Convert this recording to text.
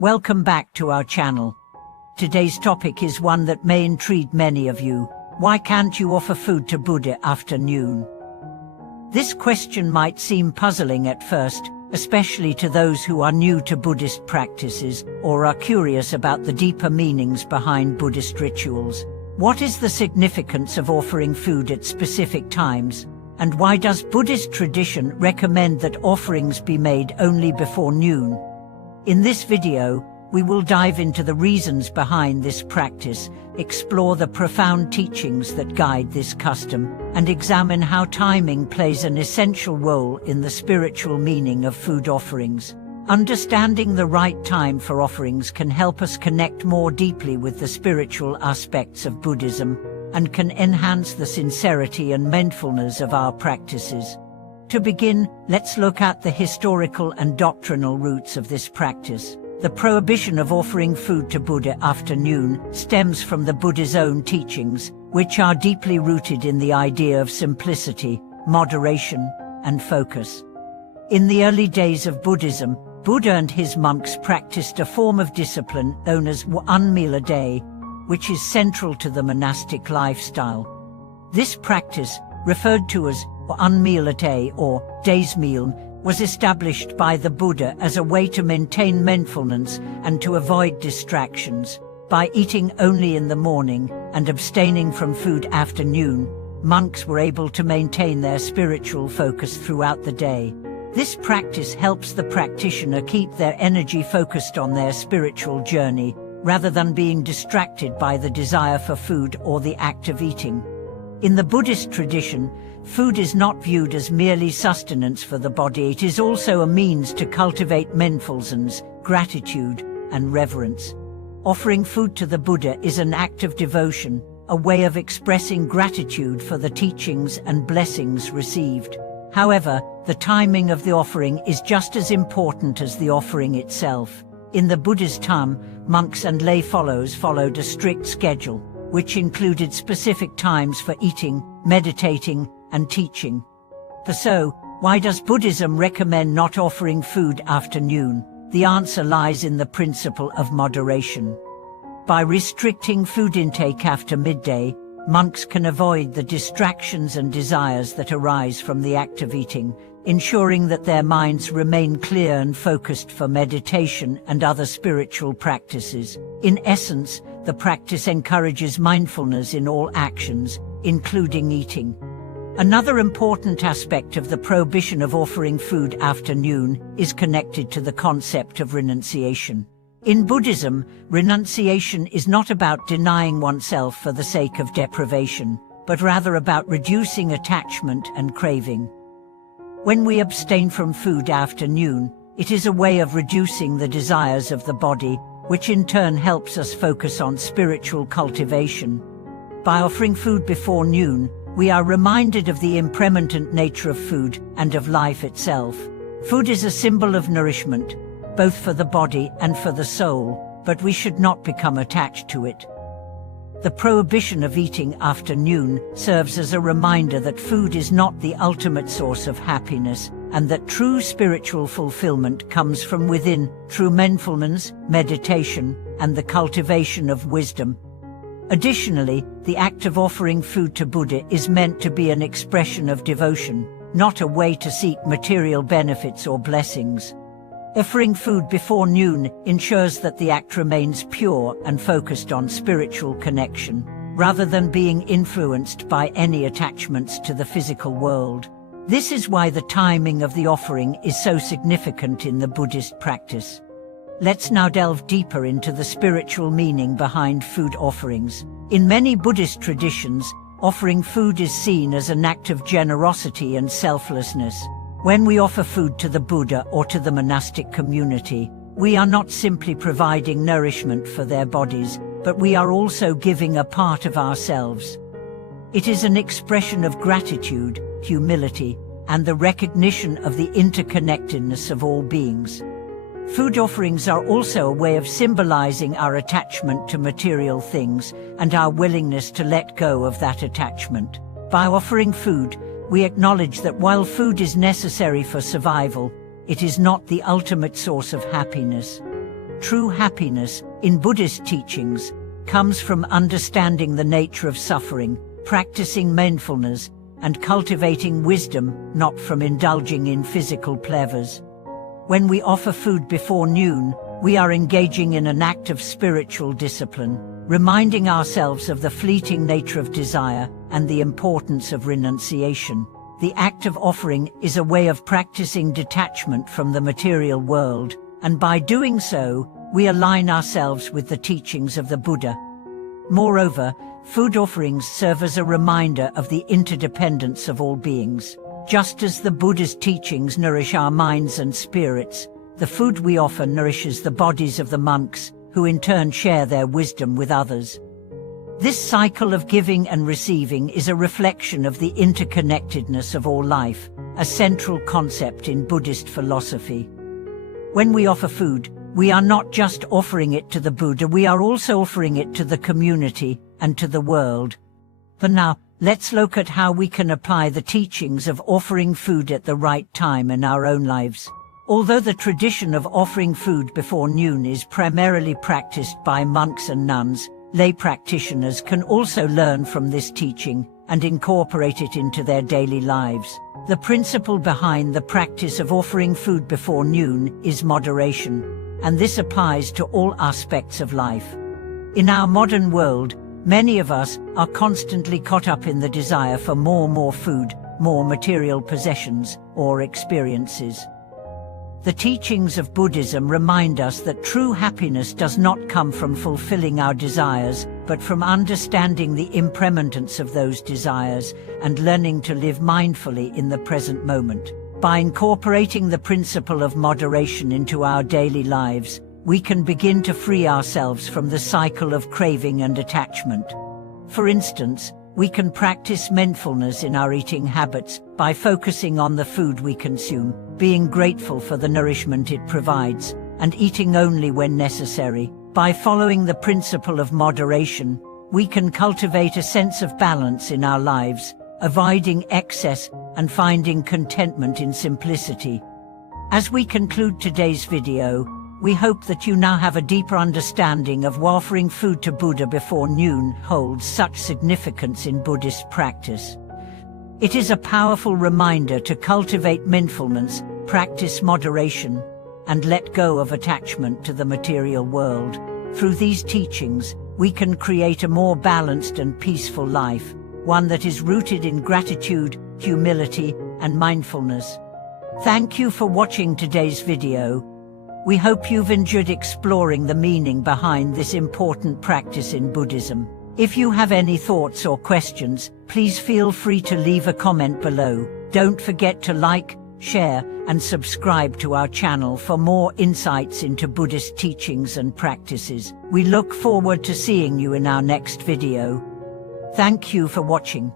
Welcome back to our channel. Today's topic is one that may intrigue many of you. Why can't you offer food to Buddha after noon? This question might seem puzzling at first, especially to those who are new to Buddhist practices or are curious about the deeper meanings behind Buddhist rituals. What is the significance of offering food at specific times? And why does Buddhist tradition recommend that offerings be made only before noon? In this video, we will dive into the reasons behind this practice, explore the profound teachings that guide this custom, and examine how timing plays an essential role in the spiritual meaning of food offerings. Understanding the right time for offerings can help us connect more deeply with the spiritual aspects of Buddhism, and can enhance the sincerity and mindfulness of our practices. To begin, let's look at the historical and doctrinal roots of this practice. The prohibition of offering food to Buddha after noon stems from the Buddha's own teachings, which are deeply rooted in the idea of simplicity, moderation, and focus. In the early days of Buddhism, Buddha and his monks practiced a form of discipline known as one meal a day, which is central to the monastic lifestyle. This practice, referred to as one meal a day or day's meal, was established by the Buddha as a way to maintain mindfulness and to avoid distractions. By eating only in the morning and abstaining from food after noon, monks were able to maintain their spiritual focus throughout the day. This practice helps the practitioner keep their energy focused on their spiritual journey, rather than being distracted by the desire for food or the act of eating. In the Buddhist tradition, food is not viewed as merely sustenance for the body, it is also a means to cultivate mindfulness, gratitude, and reverence. Offering food to the Buddha is an act of devotion, a way of expressing gratitude for the teachings and blessings received. However, the timing of the offering is just as important as the offering itself. In the Buddha's time, monks and lay followers followed a strict schedule, which included specific times for eating, meditating, and teaching. So, why does Buddhism recommend not offering food after noon? The answer lies in the principle of moderation. By restricting food intake after midday, monks can avoid the distractions and desires that arise from the act of eating, ensuring that their minds remain clear and focused for meditation and other spiritual practices. In essence, the practice encourages mindfulness in all actions, including eating. Another important aspect of the prohibition of offering food after noon is connected to the concept of renunciation. In Buddhism, renunciation is not about denying oneself for the sake of deprivation, but rather about reducing attachment and craving. When we abstain from food after noon, it is a way of reducing the desires of the body, which in turn helps us focus on spiritual cultivation. By offering food before noon, we are reminded of the impermanent nature of food and of life itself. Food is a symbol of nourishment, both for the body and for the soul, but we should not become attached to it. The prohibition of eating after noon serves as a reminder that food is not the ultimate source of happiness, and that true spiritual fulfillment comes from within, through mindfulness, meditation, and the cultivation of wisdom. Additionally, the act of offering food to Buddha is meant to be an expression of devotion, not a way to seek material benefits or blessings. Offering food before noon ensures that the act remains pure and focused on spiritual connection, rather than being influenced by any attachments to the physical world. This is why the timing of the offering is so significant in the Buddhist practice. Let's now delve deeper into the spiritual meaning behind food offerings. In many Buddhist traditions, offering food is seen as an act of generosity and selflessness. When we offer food to the Buddha or to the monastic community, we are not simply providing nourishment for their bodies, but we are also giving a part of ourselves. It is an expression of gratitude, humility, and the recognition of the interconnectedness of all beings. Food offerings are also a way of symbolizing our attachment to material things and our willingness to let go of that attachment. By offering food, we acknowledge that while food is necessary for survival, it is not the ultimate source of happiness. True happiness, in Buddhist teachings, comes from understanding the nature of suffering, practicing mindfulness, and cultivating wisdom, not from indulging in physical pleasures. When we offer food before noon, we are engaging in an act of spiritual discipline, reminding ourselves of the fleeting nature of desire and the importance of renunciation. The act of offering is a way of practicing detachment from the material world, and by doing so, we align ourselves with the teachings of the Buddha. Moreover, food offerings serve as a reminder of the interdependence of all beings. Just as the Buddha's teachings nourish our minds and spirits, the food we offer nourishes the bodies of the monks, who in turn share their wisdom with others. This cycle of giving and receiving is a reflection of the interconnectedness of all life, a central concept in Buddhist philosophy. When we offer food, we are not just offering it to the Buddha, we are also offering it to the community and to the world. For now, let's look at how we can apply the teachings of offering food at the right time in our own lives. Although the tradition of offering food before noon is primarily practiced by monks and nuns, lay practitioners can also learn from this teaching and incorporate it into their daily lives. The principle behind the practice of offering food before noon is moderation, and this applies to all aspects of life. In our modern world, many of us are constantly caught up in the desire for more food, more material possessions, or experiences. The teachings of Buddhism remind us that true happiness does not come from fulfilling our desires, but from understanding the impermanence of those desires and learning to live mindfully in the present moment. By incorporating the principle of moderation into our daily lives, we can begin to free ourselves from the cycle of craving and attachment. For instance, we can practice mindfulness in our eating habits by focusing on the food we consume, being grateful for the nourishment it provides, and eating only when necessary. By following the principle of moderation, we can cultivate a sense of balance in our lives, avoiding excess and finding contentment in simplicity. As we conclude today's video, we hope that you now have a deeper understanding of why offering food to Buddha before noon holds such significance in Buddhist practice. It is a powerful reminder to cultivate mindfulness, practice moderation, and let go of attachment to the material world. Through these teachings, we can create a more balanced and peaceful life, one that is rooted in gratitude, humility, and mindfulness. Thank you for watching today's video. We hope you've enjoyed exploring the meaning behind this important practice in Buddhism. If you have any thoughts or questions, please feel free to leave a comment below. Don't forget to like, share, and subscribe to our channel for more insights into Buddhist teachings and practices. We look forward to seeing you in our next video. Thank you for watching.